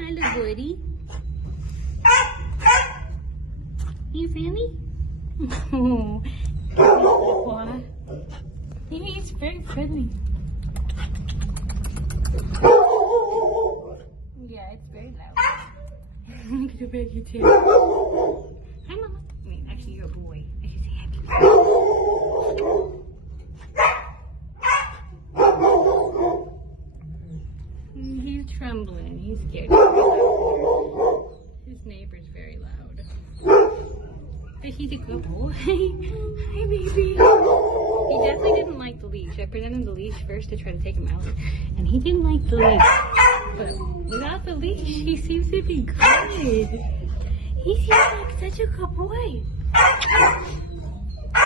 Hi, little buddy. You friendly? Oh, boy. He's very friendly. Yeah, it's very loud. Look at the baby too. Hi, Mama. I mean, actually, you're a boy. I should say happy. He's trembling. He's scared. His neighbor's very loud. But he's a good boy. Hi, baby. He definitely didn't like the leash. I presented the leash first to try to take him out, and he didn't like the leash. But without the leash, he seems to be good. He seems like such a good boy.